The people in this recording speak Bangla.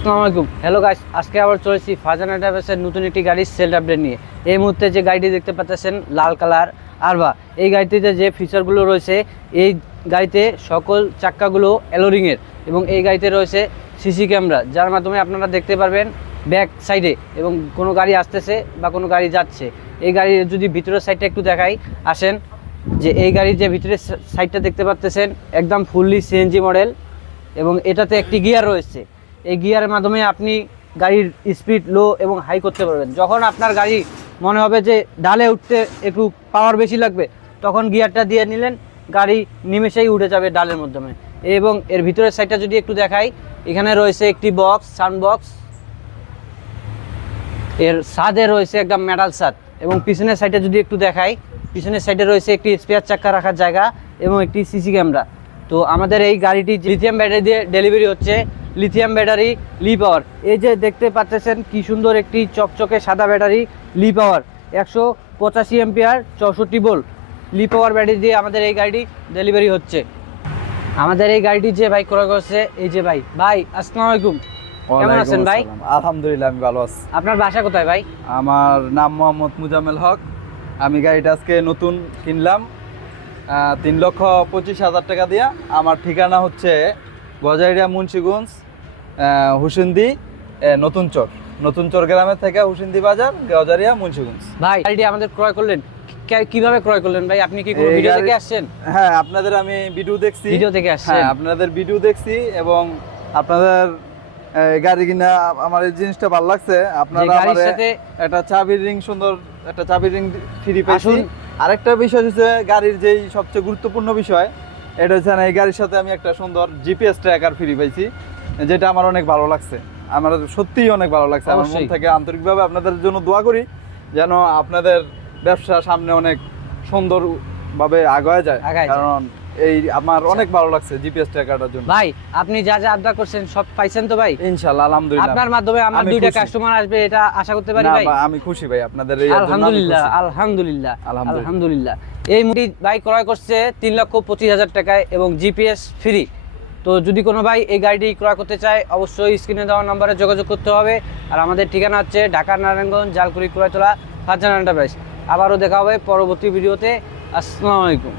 আসসালামু আলাইকুম। হ্যালো গাইস, আজকে আবার চলেছি ফারজানা ট্রাভেলসের নতুন একটি গাড়ির সেল আপডেট নিয়ে। এই মুহূর্তে যে গাড়িটি দেখতে পাচ্ছেন লাল কালার আরবা, এই গাড়িটিতে যে ফিচারগুলো রয়েছে, এই গাড়িতে সকল চাক্কাগুলো অ্যালোরিংয়ের এবং এই গাড়িতে রয়েছে সিসি ক্যামেরা, যার মাধ্যমে আপনারা দেখতে পারবেন ব্যাক সাইডে এবং কোনো গাড়ি আসতেছে বা কোনো গাড়ি যাচ্ছে। এই গাড়ির যদি ভিতরের সাইডটা একটু দেখাই, আসেন, যে এই গাড়ির যে ভিতরের সাইডটা দেখতে পাচ্ছেন একদম ফুললি সিএনজি মডেল এবং এটাতে একটি গিয়ার রয়েছে। এই গিয়ারের মাধ্যমে আপনি গাড়ির স্পিড লো এবং হাই করতে পারবেন। যখন আপনার গাড়ি মনে হবে যে ডালে উঠতে একটু পাওয়ার বেশি লাগবে, তখন গিয়ারটা দিয়ে নিলেন, গাড়ি নিমেষেই উঠে যাবে ডালের মাধ্যমে। এবং এর ভিতরের সাইডটা যদি একটু দেখাই, এখানে রয়েছে একটি বক্স, সাউন্ড বক্স, এর ছাদে রয়েছে একদম মেটাল ছাদ। এবং পিছনের সাইডে যদি একটু দেখাই, পিছনের সাইডে রয়েছে একটি স্পেয়ার চাক্কা রাখার জায়গা এবং একটি সিসি ক্যামেরা। তো আমাদের এই গাড়িটি লিথিয়াম ব্যাটারি দিয়ে ডেলিভারি হচ্ছে, লিথিয়াম ব্যাটারি লি পাওয়ার। এই যে দেখতে পাচ্ছেন কি সুন্দর একটি চকচকে সাদা ব্যাটারি লি পাওয়ার, 185 এম্পিয়ার 64 ভোল্ট লি পাওয়ার ব্যাটারি দিয়ে আমাদের এই গাড়িটি ডেলিভারি হচ্ছে। আমাদের এই গাড়িটি যে ভাই ক্রয় করছে, এই যে ভাই আসসালামু আলাইকুম, কেমন আছেন ভাই? আলহামদুলিল্লাহ, আমি ভালো আছি। আপনার বাসা কোথায় ভাই? আমার নাম মোহাম্মদ মুজাম্মেল হক। আমি গাড়িটা আজকে নতুন কিনলাম 3,25,000 টাকা দিয়া। আমার ঠিকানা হচ্ছে গজারিয়া মুন্সিগঞ্জ, হুসেন্দি নতুন চর গ্রামের থেকে হুসেন্দি বাজার, গজারিয়া মুন্সিগঞ্জ। ভাই গাড়িটি আমাদের ক্রয় করলেন, কিভাবে ক্রয় করলেন ভাই? আপনি কি কোনো ভিডিও থেকে আসছেন? হ্যাঁ, আপনাদের আমি ভিডিও দেখছি। ভিডিও থেকে আসছেন? হ্যাঁ, আপনাদের ভিডিও দেখছি এবং আপনাদের গাড়ি কিনা আমার এই জিনিসটা ভালো লাগছে। আপনারা গাড়ির সাথে একটা চাবির রিং, সুন্দর একটা চাবির রিং ফ্রি পেয়েছি। আরেকটা বিষয় হচ্ছে গাড়ির যেই সবচেয়ে গুরুত্বপূর্ণ বিষয়, এটা হচ্ছে এই গাড়ির সাথে আমি একটা সুন্দর জিপিএস ট্র্যাকার ফ্রি পেয়েছি, যেটা আমার অনেক ভালো লাগছে। আমার সত্যিই অনেক ভালো লাগছে। আমার মন থেকে আন্তরিকভাবে আপনাদের জন্য দোয়া করি যেন আপনাদের ব্যবসা সামনে অনেক সুন্দরভাবে আগায় যায়, কারণ এই আমার অনেক ভালো লাগছে জিপিএস ট্র্যাকারটার জন্য। ভাই আপনি যা যা আবদার করছেন সব পাইছেন তো ভাই? ইনশাআল্লাহ, আলহামদুলিল্লাহ। আপনার মাধ্যমে আমার দুইটা কাস্টমার আসবে, এটা আশা করতে পারি ভাই? আমি খুশি ভাই আপনাদের এই। আলহামদুলিল্লাহ আলহামদুলিল্লাহ আলহামদুলিল্লাহ। এই মুটি ভাই ক্রয় করছে 3,25,000 টাকায় এবং জিপিএস ফ্রি। তো যদি কোনো ভাই এই গাড়িটি ক্রয় করতে চায়, অবশ্যই স্ক্রিনে দেওয়া নম্বরে যোগাযোগ করতে হবে। আর আমাদের ঠিকানা হচ্ছে ঢাকা নারায়ণগঞ্জ, জালকুড়ি, ক্রয়তলা, ফারজানা এন্টারপ্রাইজ। আবারও দেখা হবে পরবর্তী ভিডিওতে। আসসালামু আলাইকুম।